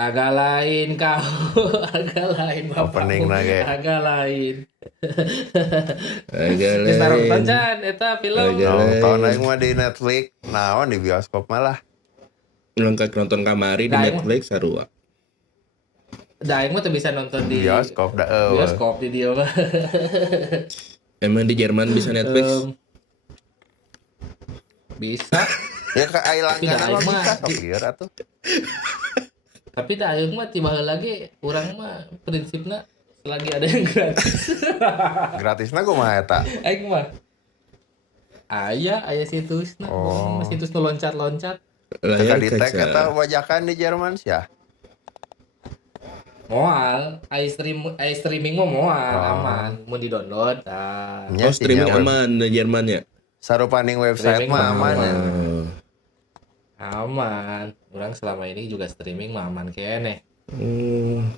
agak lain kau, agak lain Opening bapakmu, nage. agak lain. Agak Geus narongton lain. can eta film. Agak Nonton lain. aing mah di Netflix. Naon di bioskop malah. Lengkap nonton kamari di Da aing mah Netflix sarua. tuh bisa nonton di Bioskop da eueuh. bioskop di dia mah. Emang di Jerman bisa Netflix? Bisa, Ya ka ai tapi da langganan mah aing mah bisa sopir atuh. tapi da aing mah tiba lagi urang mah prinsipna selagi ada yang gratis. Gratisna kumaha eta? Aing mah aya situsna, Oh. situs nu loncat-loncat. Teka Layar di tag kaca. eta bajakan di Jerman sia. Moal, streaming mah moal, Oh. aman, mau di-download. Nya Oh, streaming nya web- aman di Jerman ya? Sarupaning website Streaming mah mah aman ya. Oh. Aman. Orang selama ini juga streaming mah aman keneh. Hmm.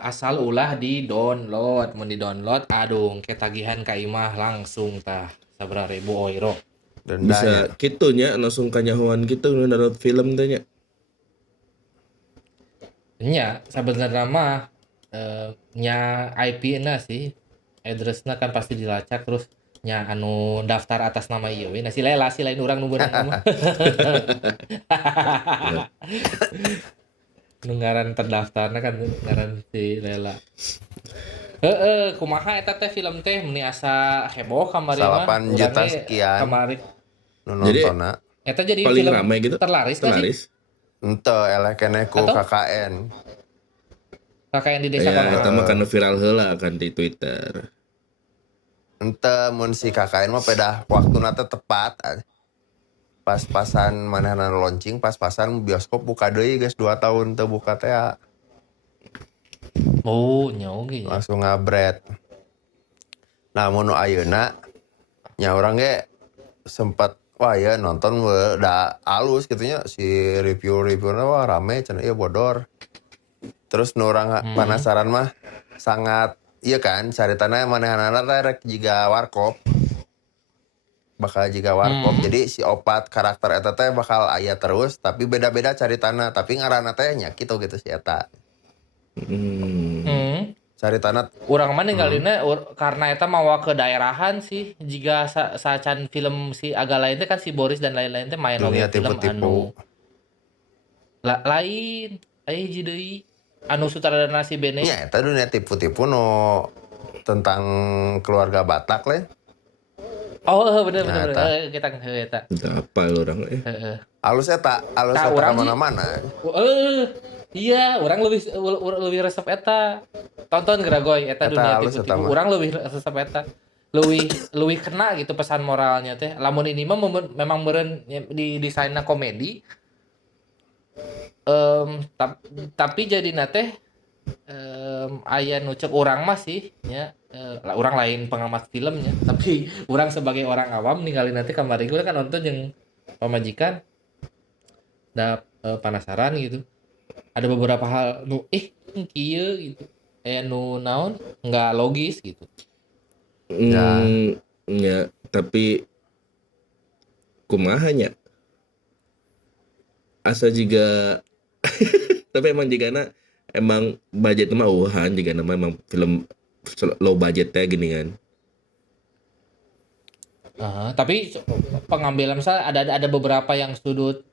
Asal ulah di-download, mau di-download aduh ketagihan ka imah langsung tah sabaraha ribu euro. Dendanya. Bisa gitu nya langsung kanyahoan gitu download film teh nya. Nya sebenarnya mah nya IP-na sih. Address-na kan pasti dilacak terus nya anu daftar atas nama ieu we. Nah si Lela si lain urang nu beunang mah. Nu ngaran terdaftarna kan ngaran si Lela. Kumaha eta teh film teh meni asa heboh kamari mah. 8 juta sekian. Kamari. Nu Jadi, nontonna. Eta jadi Paling film ramai gitu. terlaris kan sih? Terlaris. Henteu eleh keneh ku Atau? KKN. Kakak yang di desa Ya, Konoha. eta mah kan viral heula kan di Twitter. Henteu mun si KKN mah pedah waktuna teh tepat. Pas-pasan manehna launching, pas-pasan bioskop buka deui geus 2 tahun teu buka teh Oh, nya oge nya. langsung ngabret. Nah, mun nu ayeuna nya urang ge sempat wah ya nonton we da alus gitu nya si review-reviewna wah rame cenah ieu bodor. Terus nu urang penasaran mah sangat iya kan caritana manehanana teh rek jiga warkop. Bakal jiga warkop. Jadi si opat karakter eta teh bakal aya terus tapi beda-beda caritana tapi ngaranna teh nya kitu gitu si eta. Caritana Urang mah ninggalina karena eta mawa ke daerahan sih. Jika sacan film si agak lain teh kan si Boris dan lain-lain teh main dunia oge film tipu-tipu. anu lain aya hiji deui anu sutradara si Bene. Nya eta dunia tipu-tipu nu tentang keluarga Batak lain. Oh, bener Nah, eta. kita eta. Entah apa orang Heeh. Alus eta Tah, urang sih. mana-mana. Iya, orang lebih resep eta. Tonton Gragoy eta Eta dunia halus eta tipu-tipu. mah. Urang lebih resep eta. Lebih kena gitu pesan moralnya teh. Lamun ini mah memang meureun di desainna komedi. Tapi jadina teh aya nu ceuk urang mah sih nya urang lain pengamat filmnya, tapi urang sebagai orang awam ninggalin nanti kamari gue kan nonton yang pamajikan penasaran gitu. Ada beberapa hal nu kieu gitu. Nu naon nggak logis gitu. Ya, tapi kumaha nya? Asa juga tapi emang jigana emang budget mah uhan jigana mah emang film low budget teh gini kan. Tapi pengambilan misalnya ada beberapa yang sudut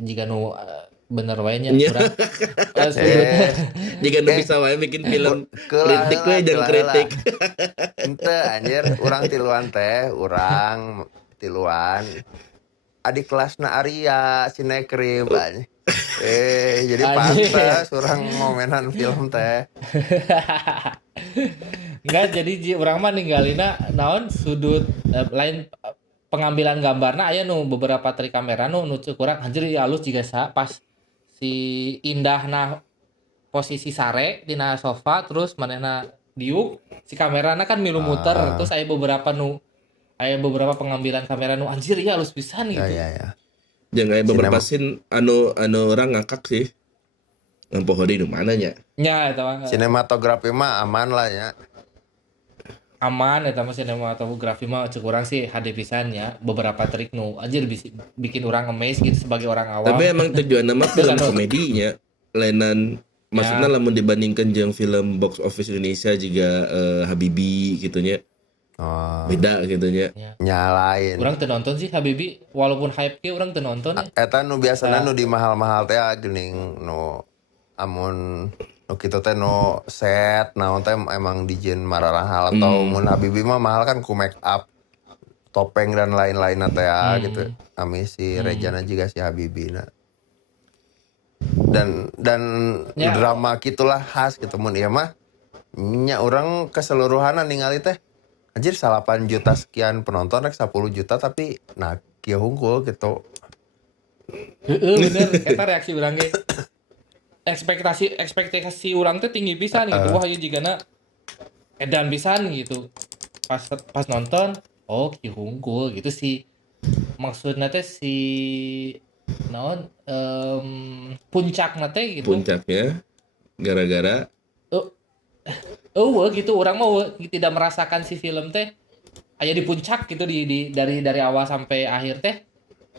jika nu bener wae nya Nya. urang sudut Jika nu bisa wae bikin film Keula kritik we heula, jangan keula kritik. Henteu anjir, urang tiluan teh, urang tiluan. Adik kelasna Arya Sinekrim anjing. Jadi Anjing. pantes urang momenan film teh. Enggak, jadi urang mah ninggalina naon sudut lain pengambilan gambarna aya nu beberapa trik kamera nu ceuk urang anjir ieu alus jiga pas si indahna posisi sare dina sofa terus manehna diuk si kamerana kan milu muter terus aya beberapa pengambilan kamera nu anjir ieu alus pisan gitu. Ya. Jangan beberapa scene anu orang ngakak sih. Ngampoh di mana nya? Nya eta mah Sinematografi mah aman lah ya. aman eta mah sinematografi mah ceuk urang sih HD pisan ya. Beberapa trik nu anjir bikin urang amazed gitu sebagai orang awam. Tapi emang tujuan nama film komedinya. lainan maksudnya lamun dibandingkan jeung film box office Indonesia juga Habibie gitunya Oh, beda gitunya. nyalain. Urang teu nonton sih Habibi, walaupun hype ge urang teu nonton ya. Eta nu biasana nu di mahal-mahal teh geuning nu amun nu kitu teh nu set naon teh emang dijieun mararahal atau mun Habibie mah mahal kan ku make up, topeng dan lain-lain teh gitu. Ami si Rejana juga si Habibie dan Ya. drama gitulah khas gitu mun ieu mah nya urang keseluruhan ningali teh anjir 8 juta sekian penonton rek 10 juta tapi nah kieu hungkul gitu. Heeh bener, eta reaksi urang ge. Ekspektasi urang teh tinggi pisan gitu. Wah ieu jigana edan pisan gitu. Pas nonton, oh kieu hungkul gitu sih. Maksudna teh si naon puncakna teh gitu. Puncaknya gara-gara Gitu orang mau tidak merasakan si film teh aya di puncak gitu dari awal sampai akhir teh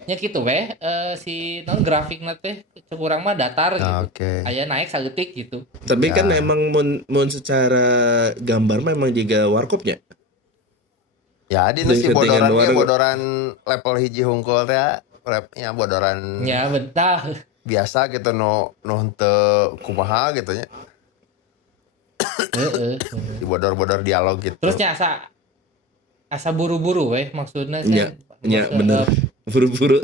nya gitu weh si non grafikna teh cek urang mah datar gitu. Oke. Aya naik saeutik gitu. tapi kan emang mun secara gambar memang juga warkopnya. Ya di nu Dan si settingan bodoran luar- ge bodoran level hiji hungkul teh nya bodoran Ya betah. biasa gitu nu henteu kumaha gitu nya. Heeh. Di bodor-bodor dialog gitu. Terusnya asa buru-buru weh maksudnya Nya bener buru-buru.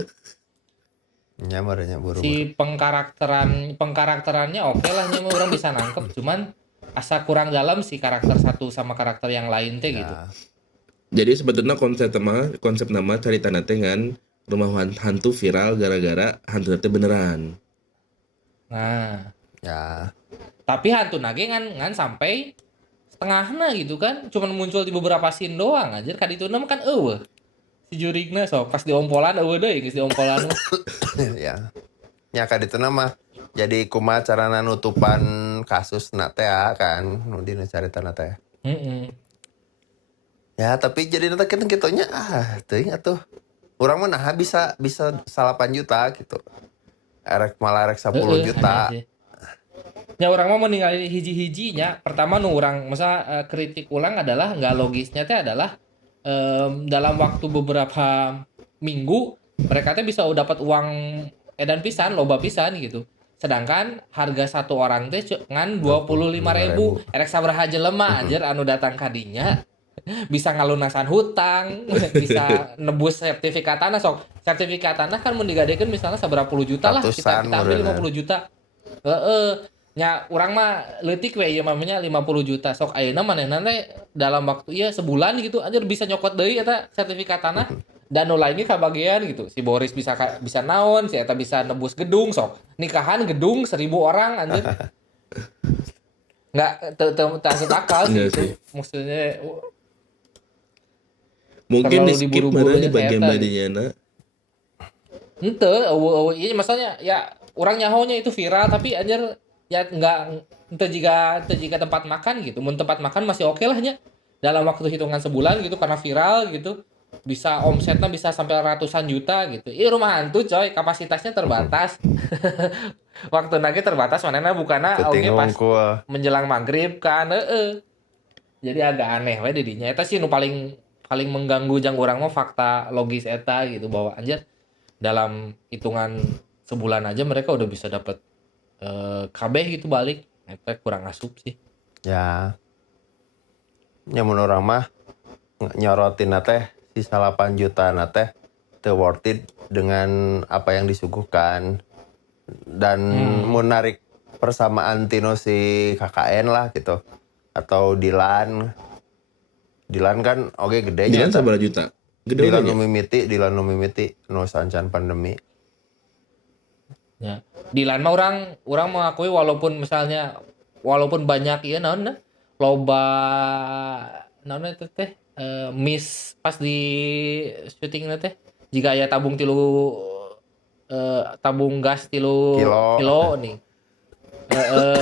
Nya marenya buru-buru. si pengkarakterannya oke lah nya mah orang bisa nangkep cuman asa kurang dalam si karakter satu sama karakter yang lain teh gitu. Ya, Jadi sebetulnya konsep nama cerita nanti kan rumah hantu viral gara-gara hantu nanti beneran. Nah, ya. tapi hantu nage ngan sampai setengahna gitu kan cuman muncul di beberapa scene doang anjir kadituna mah kan eueuh si jurigna sok pas diompolan eueuh deui geus diompolan mah. Ya. Nya ka ditu mah jadi kumaha carana nutupan kasus teh kan nu dina caritana teh. Heeh. Ya tapi jadi nanti kita teuing atuh. Urang mah nah bisa 8 juta gitu. Malah 10 juta. Ya orang mah meninggalin hiji-hijinya. Pertama nu urang masa kritik ulang adalah nggak logisnya teh adalah dalam waktu beberapa minggu mereka teh bisa dapat uang edan pisan, loba pisan gitu. Sedangkan harga satu orang teh ngan 25.000. Erek sabaraha jelema anjir anu datang kadinya bisa ngalunasan hutang, bisa nebus sertifikat tanah sok. Sertifikat tanah kan mun digadekeun misalnya sabaraha puluh juta lah, kita Ratusan ambil meureunna. 50 juta. Nya urang mah leutik we ieu mah nya 50 juta. Sok ayeuna manehna teh dalam waktu sebulan gitu anjir bisa nyokot deui eta sertifikat tanah. Dan nu lainnya kabagian gitu. Si Boris bisa naon, si eta bisa nebus gedung sok. Nikahan gedung 1.000 orang anjir. Nggak masuk akal Iya gitu. sih. Maksudnya Mungkin Terlalu di skip diburu-buru mana di ya, bagian eta. badinya ente iya maksudnya ya orang nyahonya itu viral tapi anjir ya enggak ente jika tempat makan gitu. Mun tempat makan masih oke lah nya. Dalam waktu hitungan sebulan gitu karena viral gitu. Bisa omsetnya bisa sampai ratusan juta gitu. Iya rumah hantu coy, kapasitasnya terbatas. Waktu nage terbatas manehna bukana oke Teuting pas hungkul. menjelang maghrib kan Jadi agak aneh we didinya. Eta sih nu paling mengganggu jang urang mah fakta logis eta gitu bahwa anjir dalam hitungan sebulan aja mereka udah bisa dapat KB gitu balik. Eta kurang asup sih. Ya. Nya mun urang mah nyorotin teh si 8 juta teh teu worth it dengan apa yang disuguhkan dan mun narik persamaan tino si KKN lah gitu atau Dilan kan oke gede Dilan nya. sabaraha juta? Gede Dilan nya. nu mimiti nu sancan pandemi. Ya. Dilan mah orang mengakui walaupun banyak ieu naon loba naon eta teh miss pas di syutingna teh jika aya tabung gas tilu kilo nih.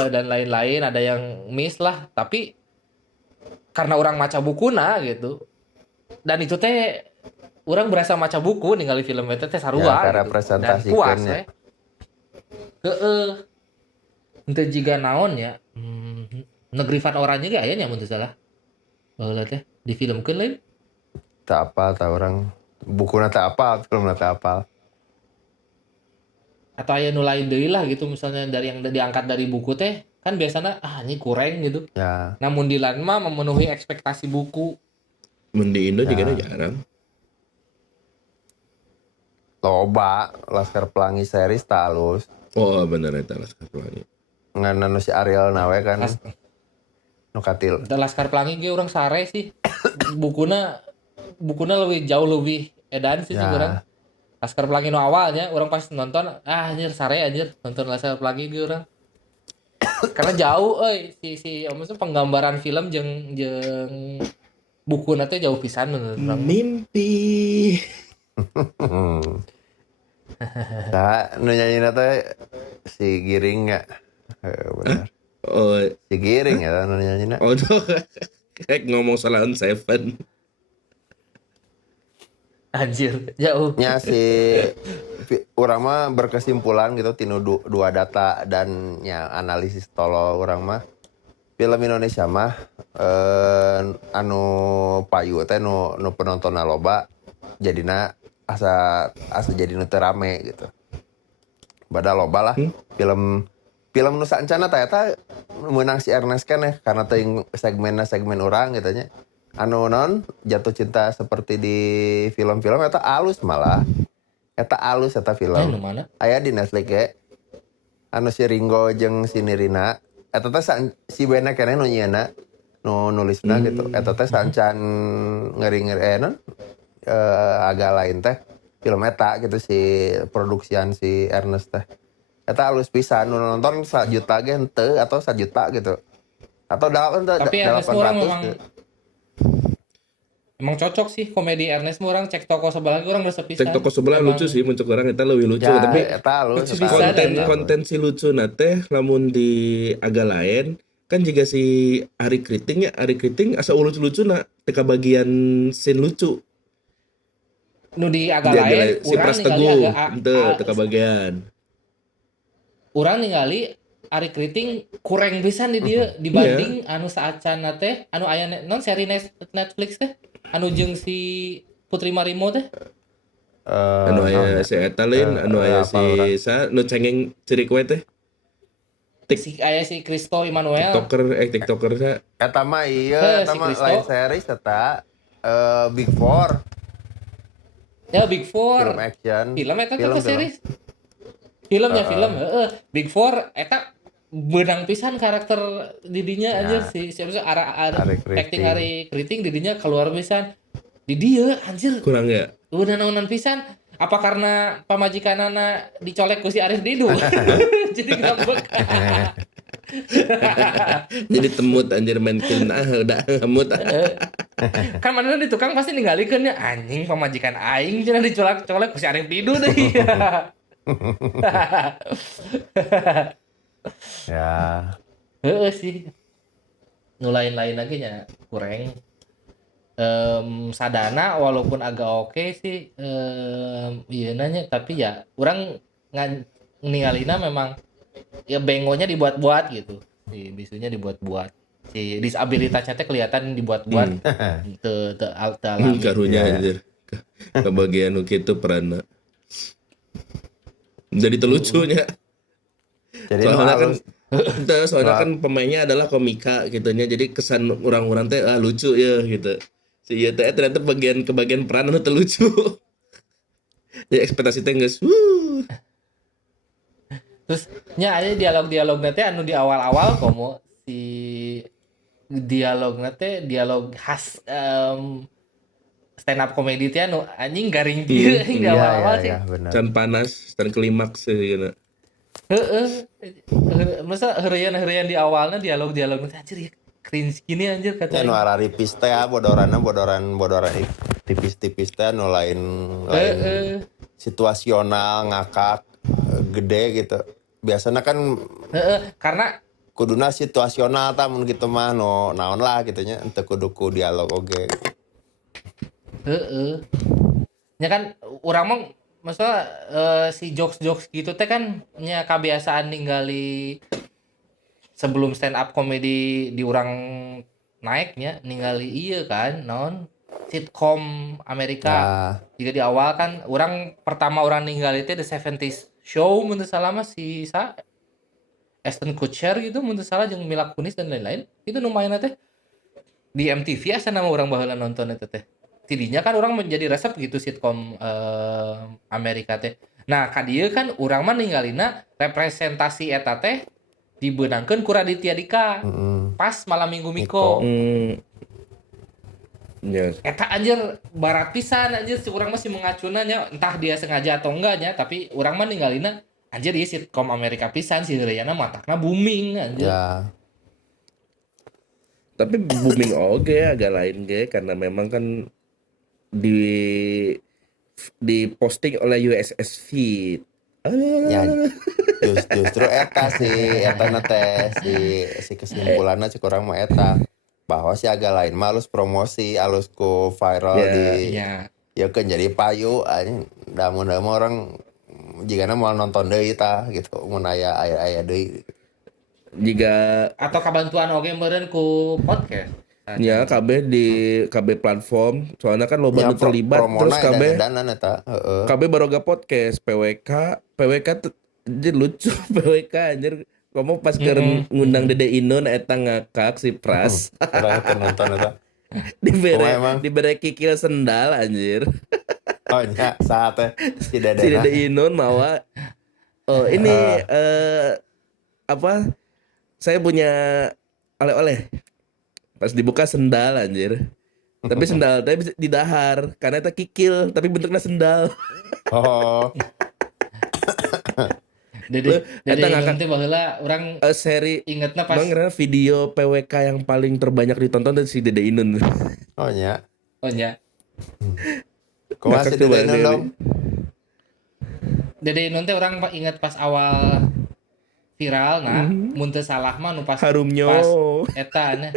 Dan lain-lain ada yang miss lah tapi karena orang maca bukuna gitu dan itu teh orang berasa maca buku ningali film eta teh sarua Ya, gitu. Dan puas representasikannya. we. Heeh. Henteu jiga naon ya. Negeri Van Oranye ge aya nya mun teu salah. Baheula teh difilmkeun lain. Tak apa, tak orang. Buku nata apa, film nata apa. Atau aya nu lain deui lah gitu misalnya dari yang diangkat dari buku teh kan biasanya ini kurang gitu. Ya, Namun di mah memenuhi ekspektasi buku. Mun di Indo Ya. juga jarang. loba Laskar Pelangi series tak halus. Oh bener eta Laskar Pelangi. Ngan anu si Ariel nawe kan Las- nu katil. Laskar Pelangi ge urang sare sih. Bukuna lebih jauh lebih edan sih Ya. urang. Laskar Pelangi nu awalnya urang pas nonton anjir sare anjir nonton Laskar Pelangi ge urang. Karena jauh si maksudnya penggambaran film jeung buku teh jauh pisan menurut urang. Mimpi. Nah, nu nyanyi teh si Giring ya. Benar. Oh, Si Giring ya nu nyanyi. oh no. Kayak ngomong salah on Seven. Anjir, jauh. Nya si urang mah berkesimpulan gitu tinu dua data dan ya analisis tolo urang mah film Indonesia mah anu payu teh nu penontonna loba jadina asa jadi nu teu rame gitu. Bada loba lah film nu saencana eta meunang si Ernest kan ya karena teuing segmen urang gitu nya. Anu non jatuh cinta seperti di film-film eta alus malah. Eta alus eta film. Nu mana? Aya di Netflix ge. Anu si Ringo jeung si Nirina eta teh si bena keneh nu nyieuna nu nulisna gitu. Eta teh sancan ngeri-ngeri non agak lain teh film eta gitu si produksian si Ernest teh. Eta alus pisan nu nonton 1 juta ge henteu atau 1 juta gitu. Atau Tapi Ernest orang memang 800 gitu. emang cocok sih komedi Ernest orang cek toko sebelah orang resep pisan. Cek toko sebelah Emang lucu sih muncul orang eta leuwih lucu Ya, tapi eta alus. lucu eta pisan, alus. eta. konten si lucu teh lamun di agak lain kan juga si Ari Kriting asa lucu na teka bagian scene lucu nu di agak Di agak lain lain, si urang Pras ningali Teguh agak ente teka bagian urang ningali Ari Kriting kurang pisan di dieu dibanding anu saacan teh anu aya non seri Netflix teh anu jeung si Putri Marimo teh. anu aya si eta lain anu aya apa si orang? sa nu cengeng ciri kue teh Si aya si Kristo Immanuel. TikToker sa Eta mah Si eta mah Kristo. lain series eta Big Four Ya Big Four. film action. Film eta Film, teh series. Filmnya film Big Four eta benang pisan karakter didinya Ya. anjir si siapa sih Ari Kriting. acting Ari Kriting didinya keluar pisan. Di dia anjir kurang ya udah naonan pisan. Apa karena pamajikanana dicolek ku si Arif Didu? Jadi ngambek. jadi temut anjir main film udah ngemut Kan mana di tukang pasti ninggalikeun ya anjing pamajikan aing cenah dicolek-colek ku si Arif Didu deui. Ya. Heeh sih. Nu lain-lain lagi nya kurang. Sadana walaupun agak oke sih iya nanya tapi ya orang ningalina memang ya bengonya dibuat-buat gitu si bisunya dibuat-buat si disabilitasnya teh kelihatan dibuat-buat te alami karunya Iya. anjir kebagian nu kitu peranna jadi terlucunya Jadi soalnya kan halus. soalnya kan pemainnya adalah komika gitunya jadi kesan orang-orang teh lucu ya gitu si ieu teh ternyata kebagian peran anu teu lucu jadi ekspektasi teh geus terus nya ada dialog teh anu di awal-awal komo si dialog khas stand up comedy teh anu anjing garing dia di Iya, awal-awal sih iya, benar. can panas dan klimaks gitu heeh masa heureun di awalnya dialog anjir ya cringe gini anjir Ya nu kata araripis teh bodoran tipis-tipis teh nu lain situasional ngakak gede gitu. Biasanya kan karena kuduna situasional ta mun kitu mah nu naon lah gitu nya teu kudu ku dialog oge. nya kan urang mah masalah si jokes gitu teh kan nya kebiasaan ningali sebelum stand up comedy di urang naiknya ningali iya kan non sitkom Amerika Nah, juga di awal kan pertama orang ningali teh The 70s Show menurut salah mah si Ashton Kutcher gitu menurut salah jeung Mila Kunis dan lain-lain itu lumayan teh di MTV asa nama orang baheula nonton itu teh tidinya kan orang menjadi resep gitu sitkom Amerika teh nah kadieu kan orang mah ninggalina representasi eta teh dibeunangkeun ku Raditya Dika pas malam minggu Miko. Ya. Eta anjir barat pisan anjir si urang masih mengacuna nya entah dia sengaja atau enggaknya tapi urang mah ninggalina anjir ieu sitkom Amerika pisan si Heureuyan matakna booming anjir. ya. Tapi booming oge agak lain ge karena memang kan di posting oleh USS Feed. Ya, justru eta sih eta teh si kesimpulannya cek urang mah eta bahwa si agak lain mah alus promosi alus ku viral di Iya. ya kan jadi payu anjing damun-damun orang jigana mau nonton deui tah gitu mun aya deui Jika Atau kabantuan oge meureun ku podcast. ya KB platform soalnya kan loba nu terlibat terus KB danan eta heeh KB baroga podcast PWK anjir lucu PWK anjir ngomong pas keur ngundang Dede Inun eta ngakak si Pras orang teu nonton eta dibere kikil sendal anjir oh nya saat teh si si Dede Dedena Inun mawa ini apa saya punya oleh-oleh pas dibuka sendal anjir tapi sendal tapi didahar karena eta kikil tapi bentuknya sendal oh Dede eta ngakak teh baheula urang seri ingetna pas Bang karena video PWK yang paling terbanyak ditonton dari si Dede Inun. oh nya oh nya kumaha si Ngakak coba Dedena deh. dong Dede Inun teh urang inget pas awal viral nah mun teu salah mah nu pas Harumnyo. pas eta nya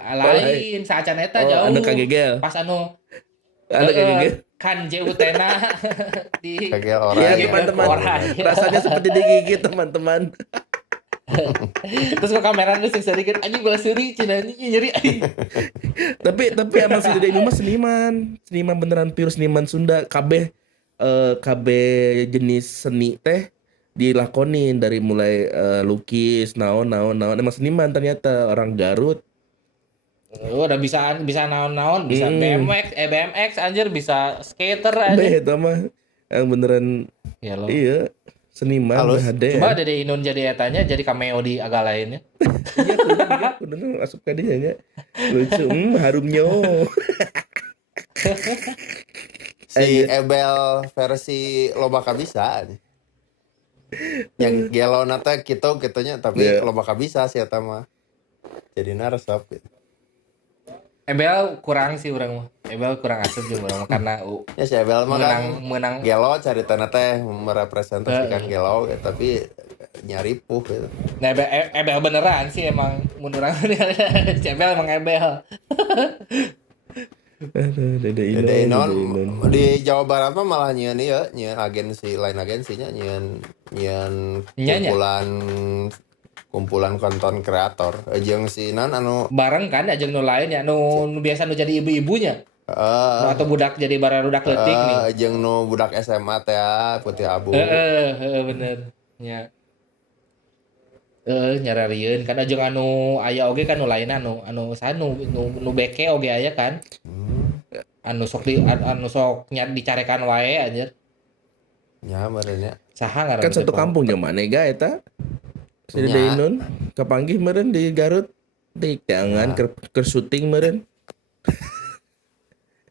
lain saacan eta jauh anu kagegel. pas anu Anu kagegel. kan JUTena di kagel Ya orang teman-teman. Orang. Rasanya seperti digigit teman-teman. terus kok kamera nu sing sedikit anjing bola seuri cenah anjing nyeri aing. tapi emang si Dede Inun mah seniman beneran pure seniman Sunda. KB jenis seni teh dilakonin dari mulai lukis naon emang seniman ternyata orang Garut. Udah bisa naon-naon, bisa BMX anjir, bisa skater anjir. Itu mah yang beneran Ya lo. iya seniman Halus. HD. Coba Dede Inun jadi etanya jadi cameo di agak lainnya. Iya kudu masuk ke dia nya. Lucu harumnya. si Ebel versi loba kabisa yang gelo nata kitunya tapi Yeah. loba kabisa sih eta mah jadi resep gitu. Ebel kurang sih orang mah. Ebel kurang asep juga orang mah karena Ya si Ebel mah kan menang gelo caritana teh merepresentasikan gelo ya, tapi nyari puh gitu. Nah, Ebel beneran sih emang mun urang si Ebel emang Ebel. Dede Dede Inon. Inon di Jawa Barat mah malah nyeun ieu nyeun agensi lain agensinya nyeun Nya. kumpulan konten kreator jeung si non anu Bareng kan ajeng nu lain ya nu biasa nu jadi ibu-ibunya. Atau budak jadi bararudak leutik nih. jeung nu budak SMA teh Putih Abu Bener. Ya. Nyararieun kan ajeng anu aya oge kan nu lain anu nu beke oge aya kan. Anu sok dicarekan wae anjir. nya meureun nya Saha ngaranna Kan satu kampung jeung manega eta. Si Dede Nya. Inun kapanggih meureun di Garut. Di jangan ke syuting meureun.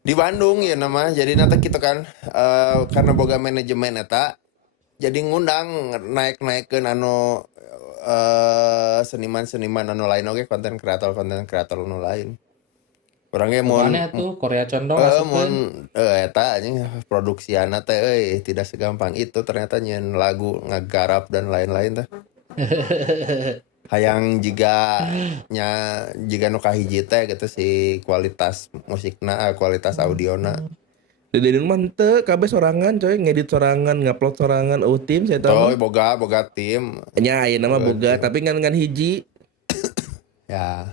di Bandung ya nama jadi nanti gitu kan karena boga manajemen eta jadi ngundang naik-naikeun anu seniman-seniman anu lain oge konten kreator anu lain orangnya mau Mana tuh Korea Condong mun masukkeun. eta anjing produksiana teh tidak segampang itu ternyata nyeun lagu ngagarap dan lain-lain teh hayang jika nu kahiji teh gitu si kualitas musikna kualitas audiona Dede Inun mah teu kabeh sorangan coy ngedit sorangan ngupload sorangan tim saya tahu. boga tim Nya ayeuna mah boga tapi ngan hiji Ya.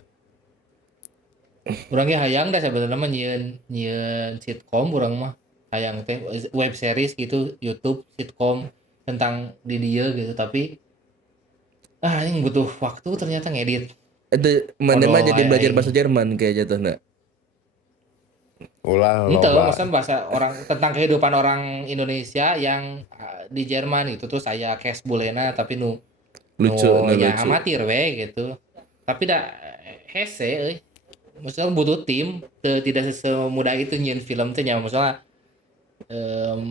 Urang ge hayang dah sebenarnya mah nyieun nyieun sitkom urang mah. Hayang teh web series gitu YouTube sitkom tentang di dia gitu tapi ini butuh waktu ternyata ngedit. Itu mana mah Podo jadi belajar bahasa aing. Jerman kayak jatuhna. Ulah Ente loba. maksudnya bahasa orang tentang kehidupan orang Indonesia yang di Jerman itu tuh saya cash bulena tapi nu Lucu, nu nah nya lucu. amatir we gitu. Tapi dah hese euy. Maksudnya butuh tim tidak semudah itu nyian film teh nya maksudnya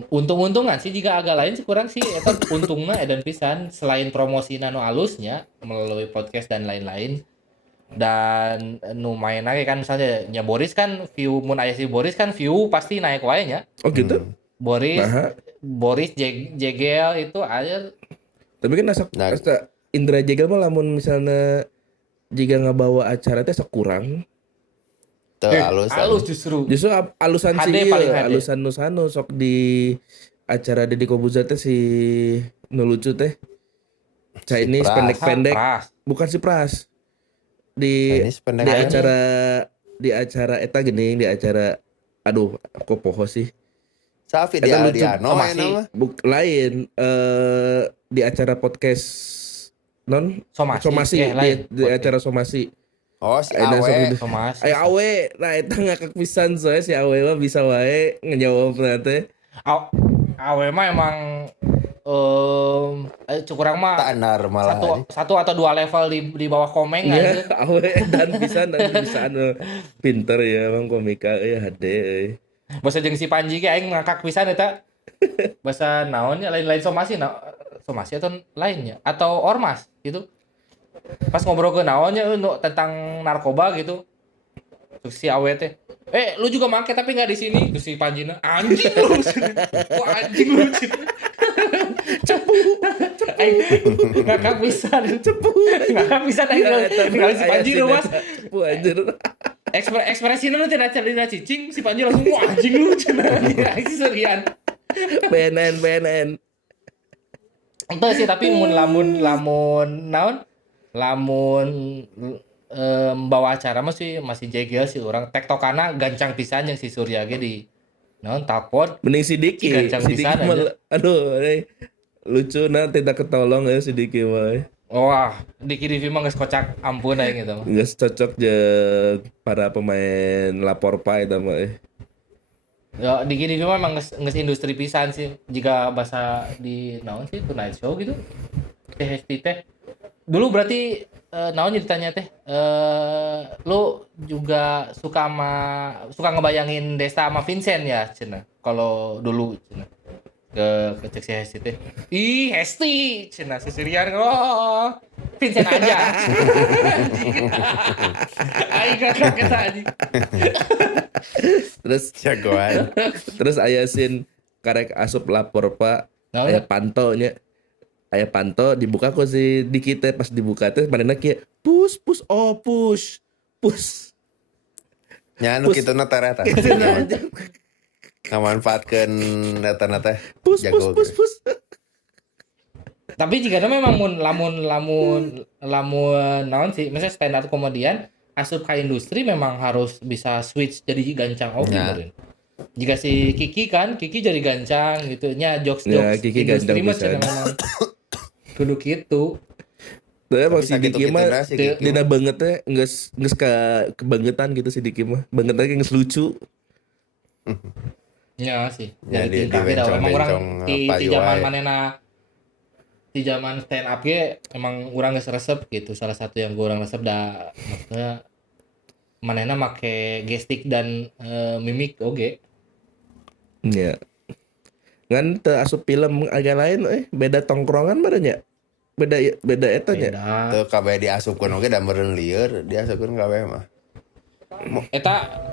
untung-untungan sih jika agak lain sih kurang sih eta untungna edan pisan selain promosi nano alusnya melalui podcast dan lain-lain dan nu main lagi kan misalnya nya Boris kan view mun aya si Boris kan view pasti naik wae nya Oh gitu? Boris Nah, Boris Jegel itu aja tapi kan Nah, asa Indra Jegal mah lamun misalnya jika ngabawa acara teh kurang. teu alus halus justru Justru alusan si HD paling HD alusan Nusano sok di acara Deddy Kobuzer teh si nu lucu teh si Chinese Pras. pendek-pendek, Pras bukan si Pras. Di Chinese pendek di Aing. acara di acara eta gini di acara aduh kok poho sih. Safi di Eta lucu. Aldiano Somasi. nama. Lain di acara podcast non Somasi lain di acara Somasi. Oh si Ayeuna sok Awe. di- Somasi Ay awe, nah eta ngakak pisan soalnya si awe mah bisa wae ngejawab nanti. Awe mah emang kurang mah Tanar malah ini. satu atau dua level di bawah komeng Iya, aja. awe dan bisa pinter ya bang komika ya hade. Bahasa jeung si Panji ge aing ngakak pisan eta. Bahasa naonnya lain-lain somasi somasi atau lainnya atau ormas gitu. Pas ngobrol ke naonnya tentang narkoba gitu. Terus si Awe teh, lu juga make tapi nggak di sini. Terus si Panji anjing lu. Wah anjing lu. Cepu. Ngakak pisan. Cepu. Ngakak pisan aing tinggal si Panji lu mas. Cepu anjir. Ekspresinya nanti dina cicing si Panji langsung wah anjing lu cenah. Anjing serian. BNN. Entah sih tapi lamun naon lamun bawa acara masih jegel sih orang tektokana gancang pisan yang si Surya ge di naon takut Mending si Diki. Gancang Si Diki pisan mah aja. aduh lucu nah tidak ketolong ya si Diki mah. wah di TV mah geus kocak ampun aing gitu Nggak cocok je para pemain lapor pa eta mah. ya di TV mah emang geus industri pisan sih jika bahasa di naon sih Tonight Show gitu teh dulu berarti naon ditanya teh lu juga suka ngebayangin Desta sama Vincent ya cenah kalau dulu cenah ke cek si Hesti teh ih Hesti cenah sesirian oh Vincent aja aing kakak kita anjing Jagoan. Terus aya sin karek asup lapor pak Naon? aya panto dibuka kok si Diki teh pas dibuka teh manehna kieu push Nya anu kituna teh eta. Ngamanfaatkeun eta teh. push Jago. tapi jika memang lamun naon sih misalnya stand up komedian asup ka industri memang harus bisa switch jadi gancang oke Ya. meureun. Jika si Kiki jadi gancang gitu nya jokes Ya, Kiki industri gancang mah pisan. cenah memang kudu kitu. Tuh emang Tapi si Diki mah sakitu-kituna si Kiki dina mah. banget teh geus kebangetan gitu si Diki mah. Banget lagi geus lucu. Ya sih. Ya, Dari di tingkah beda emang orang bencong di payu zaman wae. manena di zaman stand up ge emang urang geus resep gitu. Salah satu yang urang resep maksudnya manena make gestik dan mimik oge. Iya. Ngan teu asup film agak lain beda tongkrongan meureun nya. Beda eta nya. Beda. Teu kabeh diasupkeun oge da meureun lieur, diasupkeun kabeh mah. Eta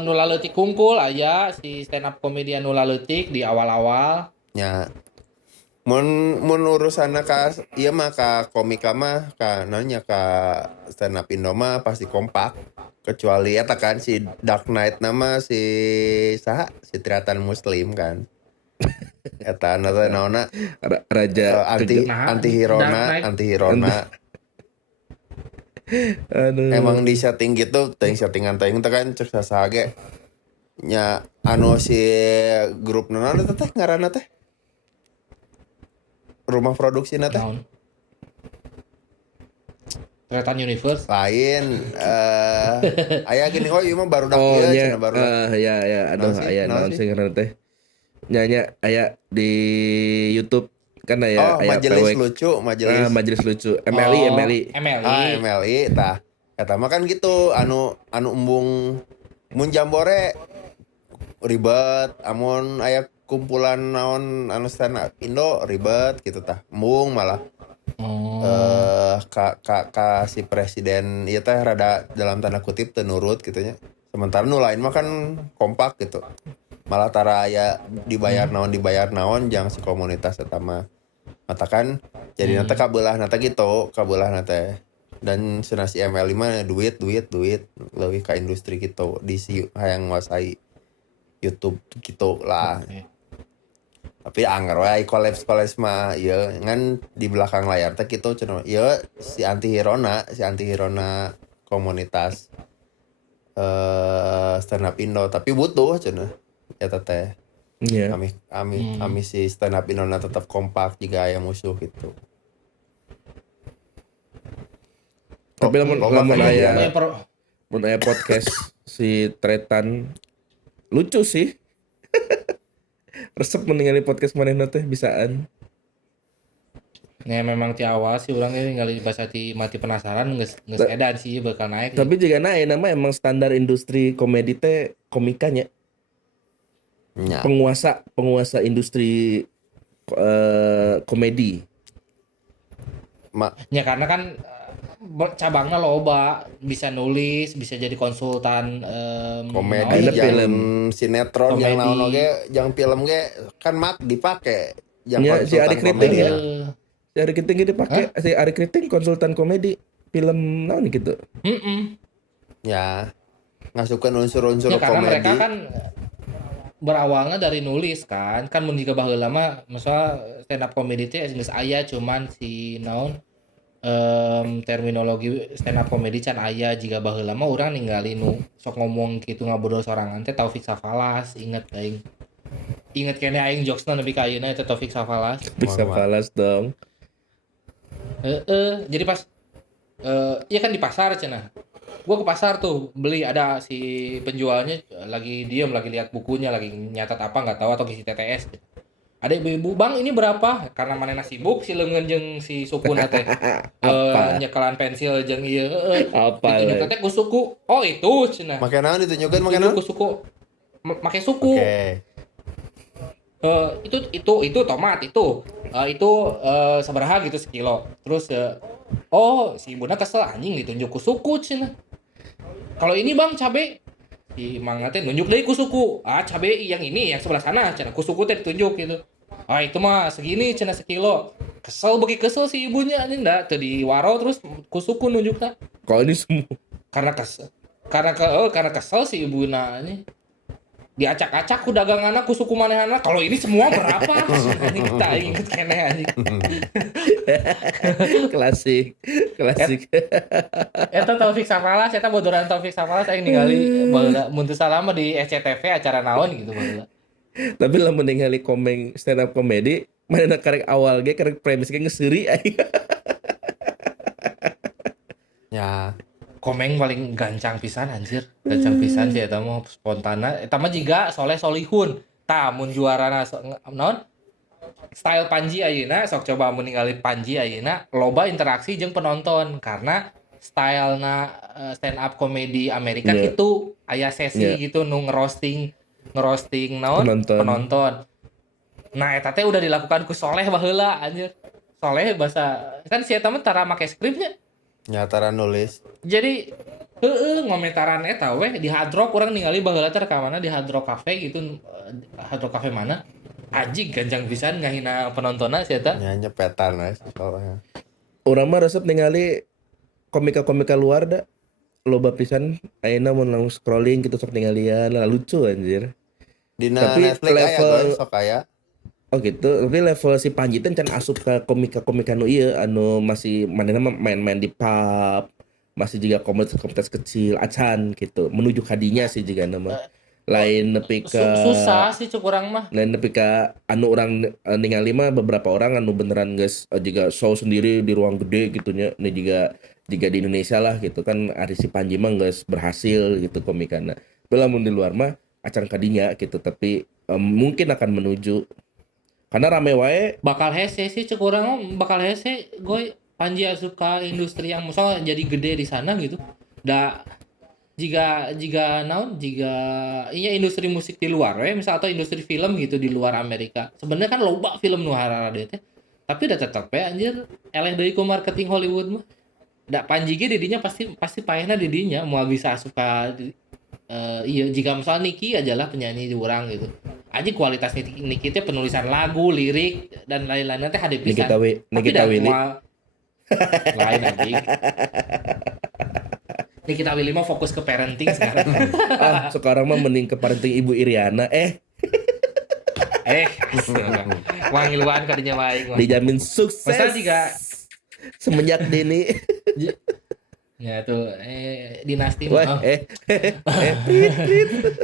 nu laleutik kungkul aya si stand up komedian nu laleutik di awal-awal. Nya mun urusanna ka ieu mah ka komika mah ka naon nya ka stand up Indo mah pasti kompak. Kecuali eta kan si Dark Knight nama si saha si Triatan Muslim kan. Eta anu teh naonna Raja anti Nah, Dark antihirona Knight. antihirona Aduh. Emang di setting gitu, settingan teuing teh kan cek sasaha ge nya anu si grup naon eta teh ngaranna teh? Rumah produksina teh. Naon? Tretan Universe. Lain aya gini ieu mah barudak Oh ieu nya, cenah barudak. ya, aduh, Naon sih? aya Naon naon sih? sih ngaranna teh. Nya aya di YouTube kan Oh, aya majelis PW, lucu, majelis. majelis lucu, Oh, MLI. MLI. MLI tah. Eta mah kan gitu, anu embung mun jambore ribet, amun aya kumpulan naon anu stand up Indo ribet gitu tah. Embung malah Oh. ka si presiden ieu teh rada dalam tanda kutip teu nurut gitu nya. Sementara nu lain mah kan kompak gitu. Malah tara aya dibayar naon jang si komunitas eta mah. Matakan jadi nanti kabelah teh dan cenah si ML5 duit leuwih ka industri gitu di si hayang nguasai YouTube gitu lah. Oke. Tapi anggar wae collabs mah ieu ngan di belakang layar teh kitu cenah ieu si anti-herona komunitas stand up Indo tapi butuh cenah eta teh. Iya. Kami si stand up Indo tetap kompak jika aya musuh gitu. Tapi lamun Ya, aya podcast si Tretan lucu sih. Resep meninggali podcast manehna teh bisaan. ya memang ti awal sih orang ini ngali bahasa ti mati penasaran geus edan sih bakal naik. Tapi jika naik nama emang standar industri komedi teh komikanya. Nya. Penguasa industri komedi. Ya karena kan cabangnya loba, bisa nulis, bisa jadi konsultan Komedi Ada yang film. sinetron yang Komedi. naon oge yang film ge kan mak dipake yang Ya, si konsultan Ari Kriting komedi ya. ya. Si Ari Kriting gitu pakai si Ari Kriting konsultan komedi film naon gitu. Ya ngasukeun unsur-unsur Ya karena komedi. mereka kan berawalnya dari nulis kan mun jika baheula mah misalnya stand up comedy teh geus aya cuman si naon terminologi stand up comedy can aya jika baheula mah urang ningali nu sok ngomong gitu ngabodoh sorangan teh Taufik Safalas inget kene aing jokesna nepi ka ayeuna eta Taufik Safalas. Bisa falas dong. Jadi pas iya kan di pasar cenah. Gua ke pasar tuh beli ada si penjualnya lagi diem lagi lihat bukunya lagi nyatat apa nggak tahu atau ngisi TTS. Ada ibu-ibu, "Bang, ini berapa?" Karena manehna sibuk si leungeun jeung si sukuna teh. Apa? Nyekelan pensil jeung ieu heeh. Apa Ditunjuk lagi? teh ku suku. Oh, itu cenah. Make naon ditunjukkeun make Ditunjuk naon? ku suku. Make suku. Oke. Itu tomat itu sabaraha gitu sekilo terus oh si ibuna kesel anjing ditunjuk ku suku cenah kalau ini bang cabe si mangga teh nunjuk deui ku suku cabe yang ini yang sebelah sana cenah ku suku teh ditunjuk gitu itu mah segini cenah sekilo kesel si ibunya anjing dah teu diwaro terus ku suku nunjukna Kalau ini semua karena kesel si ibuna anjing diacak-acak ku daganganna ku suku manehana kalau ini semua berapa anjing kita inget keneh anjing klasik. eta Taufik Safalas eta bodoran Taufik Safalas aing ningali baheula mun teu salah mah di SCTV acara naon gitu baheula Tapi lamun ningali komeng stand up komedi, mana karek awal ge karek premis ge ngeseuri aing. Ya. komeng paling gancang pisan anjir gancang pisan sih eta mah spontana eta mah jiga soleh solihun tah mun juarana naon style Panji ayeuna sok coba mun ningali Panji ayeuna loba interaksi jeung penonton karena stylena stand up comedy Amerika Yeah. gitu aya sesi Yeah. gitu nu ngerosting naon penonton. Nah eta teh udah dilakukan ku Soleh baheula anjir. Soleh bahasa kan si eta mah tara make skripnya. Nyatara nulis. Jadi ngomentaran eta weh di Hard Rock urang ningali baheula teh rekamanna di Hard Rock Cafe gitu Hard Rock Cafe mana? Anjing ganjang pisan ngahina penontonna si eta. Ya nyepetan we soalnya. Urang mah resep ningali komika-komika luar da. Loba pisan ayeuna mun langsung scrolling gitu sok ningalian lah lucu anjir. Dina Tapi Netflix aya level- sok aya. Oh gitu, tapi level si Panji teh can asup ke komika-komika nu ieu anu masih manehna mah main-main di pub, masih juga komunitas kecil acan gitu menuju kadinya sih juga nama lain nepi ka Susah sih cuk urang mah. lain nepi ka anu orang ningali mah beberapa orang anu beneran guys juga show sendiri di ruang gede gitunya ini juga di Indonesia lah gitu kan ari si Panji mah guys berhasil gitu komikana tapi lamun di luar mah acan kadinya gitu tapi mungkin akan menuju karena rame wae Bakal hese sih cuk urang mah bakal hese goy Panji asup ka industri yang misalnya jadi gede di sana gitu. Da jika naon jika iya industri musik di luar we misal atau industri film gitu di luar Amerika. Sebenarnya kan loba film nu harare teh. Tapi udah tetep ya anjir eleh deui ku marketing Hollywood mah. Da Panji ge didinya pasti pasti paehna didinya mau bisa asup ka iya jika misalnya Niki aja lah penyanyi di orang gitu. Aja kualitas Niki teh penulisan lagu, lirik dan lain-lainnya teh hade pisan. Tapi Nikita dah Willy moal lain anjing. Nikita Willy mah fokus ke parenting sekarang. sekarang mah mending ke parenting Ibu Iriana Wangiluan kadinya wae. dijamin sukses Masa juga semenjak dini ya tuh dinasti wah mah.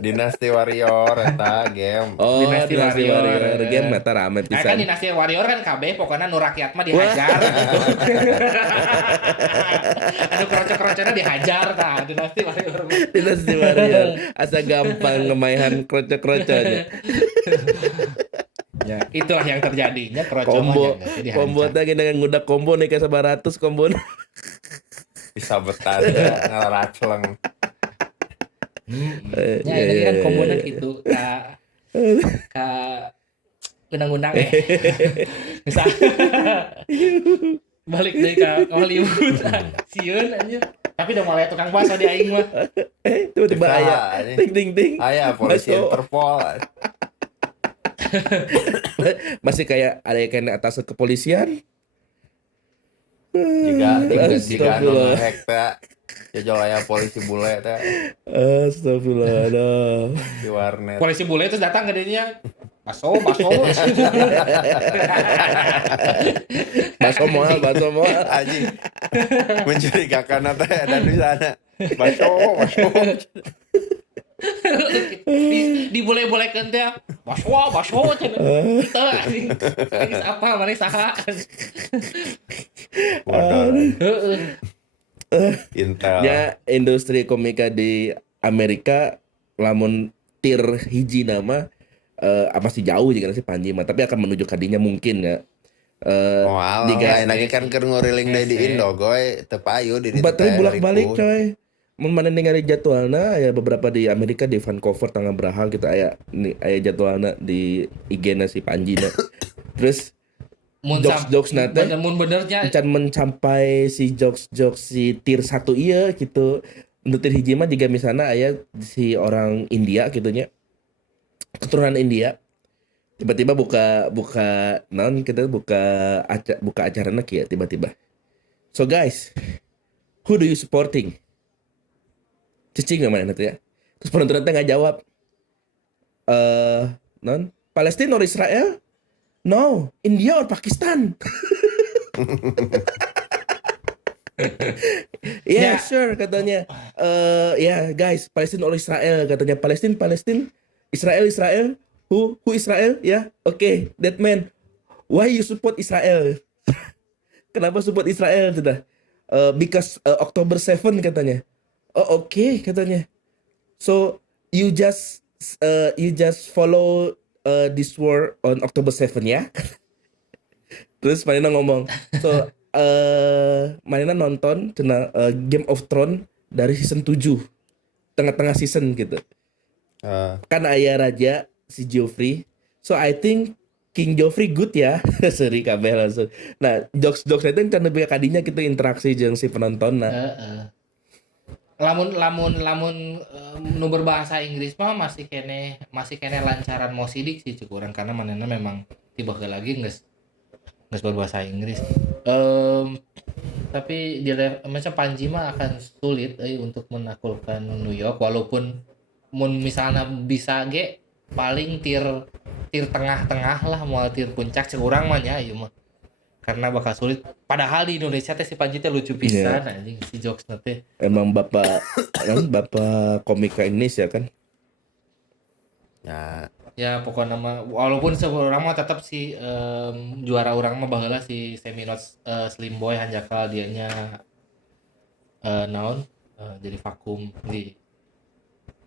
Dinasti Warrior eta game. oh Dinasti Dinasti Warrior. Warrior game mata rame Nah, kan pisan dinasti warrior kan KB pokoknya nu rakyat mah dihajar. Anu kroco-krocona dihajar tah dinasti warrior. Dinasti Warrior asa gampang ngemaihan kroco-kroconya Ya, itulah yang terjadinya kroco combo mah yang combo tadi dengan ngudak combo nih kayak 100 combo Bisa betan ya, ngaracleng. Ya, ini kan kombonya gitu ka undang-undang misal balik deh ke Hollywood sieun anjir tapi udah mulai tukang bakso di aing mah tiba-tiba Bisa, aya ini. ting ting ting Aya polisi Masuk. Interpol. masih kayak ada yang kena atas kepolisian Jika anu Astagfirullah. ngehack teh. Jajal aya polisi bule teh Astagfirullah di warnet. polisi bule terus datang ke dia bakso bakso moal Aji mencurigakan teh ada di sana. Baso. di bule-bulekeun teh bakso cenah teu anjing geus apa mane saha Waduh. heeh Intel. ya industri komika di Amerika lamun tier hiji nama masih jauh juga sih Panji mah tapi akan menuju kadinya mungkin ya Oh, alah, Jika- lain lagi kan keur nguriling deui di Indo, goy, teu payu di ditu Baterai teh, bolak-balik ribu. coy. Mun mana ningali jadwalna aya beberapa di Amerika di Vancouver tangga beraha gitu aya jadwalna di IG-na si Panji na. Terus jokes nate mun benernya can mencapai si jokes si tier 1 iya gitu. Untuk tier hiji mah juga misalnya aya si orang India gitunya. Keturunan India. Tiba-tiba buka naon kita buka acarana kieu tiba-tiba. So guys, who do you supporting? Cicing namanya nanti ya. Terus penonton nggak jawab. Non Palestina or Israel? No, India or Pakistan? Yeah, sure katanya. Yeah, guys, Palestina or Israel katanya. Palestina, Israel. Who Israel? Ya, okay, that man. Why you support Israel? Kenapa support Israel sudah? Because October 7 katanya. Oh okay katanya. So you just follow this war on October 7 ya. Terus Manina ngomong. So Manina nonton Game of Thrones dari season 7. Tengah-tengah season gitu. Kan ayah raja si Joffrey. So I think King Joffrey good ya. Seri kabeh langsung. Nah, jokes itu kan lebih kadinya kita interaksi jeung si penonton. lamun nu berbahasa Inggris mah masih kene lancaran mau sidik sih cukuran karena manehna memang tiba ke lagi geus berbahasa Inggris. Tapi macam Panji mah akan sulit untuk menaklukkan New York walaupun mun misalnya bisa ge paling tier tengah-tengah lah mau tier puncak curang mah nya ieu mah. karena bakal sulit. Padahal di Indonesia teh si Panji teh lucu pisan anjing si jokes teh. Emang bapak bapak komika Indonesia kan. Ya, Ya pokoknya mah walaupun seorang mah tetap si juara orang mah baheula si Seminots Slim Boy hanjakal dianya naon jadi vakum di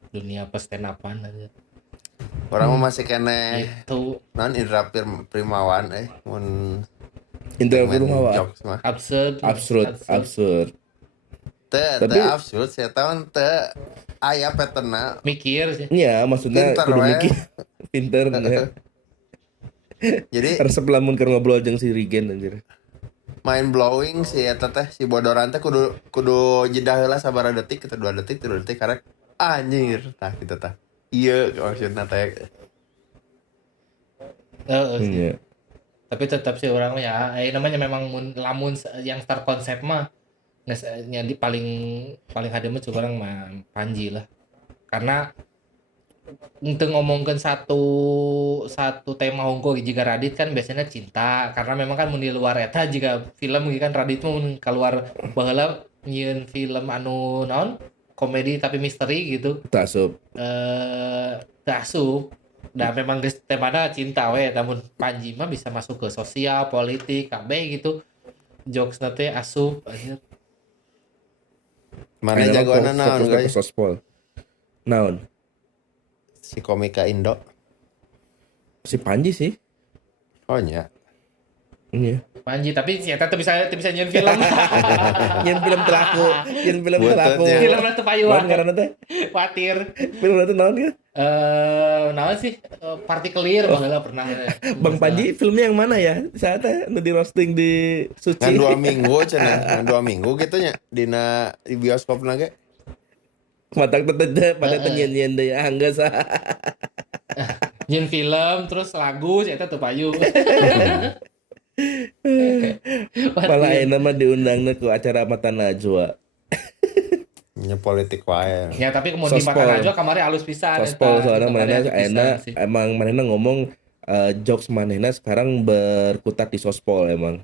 dunia pestand-upan aja. orang mah masih kene Itu non Indra Primawan mun Indra main Primawan. jokes mah. Absurd. Teu absurd saya tahu teu aya petena. mikir sih. Iya, maksudnya Pinter kudu we. mikir. Pinter ya. Jadi Resep lamun keur ngobrol jeung si Rigen anjir. mind blowing si eta teh si bodoran teh kudu jeda heula sabaraha detik kita 2 detik 3 detik karek anjir tah kitu tah. Iya maksudna teh. Sih. Iya. Tapi tetap sih orang ya namanya memang lamun yang start konsep mah yang di paling hademnya juga orang mah Panji lah. Karena untuk ngomongkan satu tema hongko jika Radit kan biasanya cinta karena memang kan mun di luar eta jika film kan Radit mun keluar baheula nyieun film anu naon komedi tapi misteri gitu Tak asup. teu asup. Nah memang geus temana cinta we namun Panji mah bisa masuk ke sosial politik kabeh gitu jokes teh asup anjir. Mana jagoanna naon Fokus ke guys? sospol. Naon? Si komika Indo. Si Panji sih. Oh nya. Iya. Panji tapi si eta teh bisa nyeun film. Yang film telaku, yang film Butut telaku. ya. Film teh Naon payuan. ngaranna teh? Patir. Film itu naon ya? Naon sih? Partikelir baheula pernah. Bang Panji filmnya yang mana ya? Saatnya nu di roasting di Suci. Ngan 2 minggu cenah, ngan 2 minggu gitu nya di bioskop ge. Matak teteh pada tenyen-nyen deui angga sah. Nyeun film terus lagu si eta teu payu. Malah ayeuna mah diundangna ku acara Mata Najwa. Nya politik wae. Ya tapi kemudian di Sospol. mata aja kamari halus pisan Sospol soalnya manehna halus pisan ayeuna sih. emang manehna ngomong jokes manehna sekarang berkutat di sospol emang.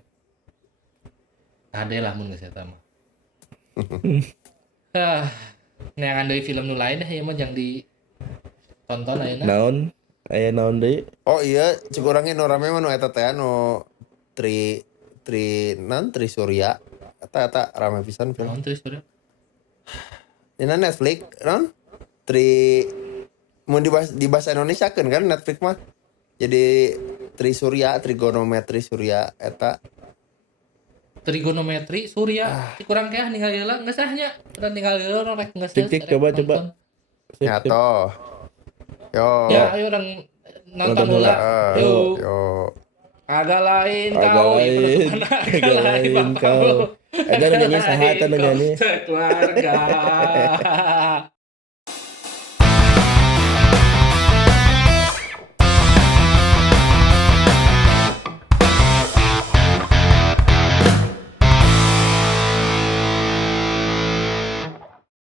Ade lah mun geus eta mah. Neangan deui film nu lain ieu mah jang ditonton ayeuna. Naon? Aya naon deui? Oh iya, cek urang ge nu rame mah nu eta teh nu Tri Surya. Eta rame pisan film. Naon terus udah. Dina Netflix, non? Mun di bahasa Indonesia kan Netflix mah. Jadi trigonometri Surya eta Trigonometri Surya kurang kayak ninggal heula geus nya udah ninggal heula orang rek geus Cik, coba. Sip. nyato. Yo. Ya ayo orang nonton Nonton heula heula. yuk Yo. agak lain Agak kau lain, agak lain kau. Ada nyanyi saha eta nyanyi. keluarga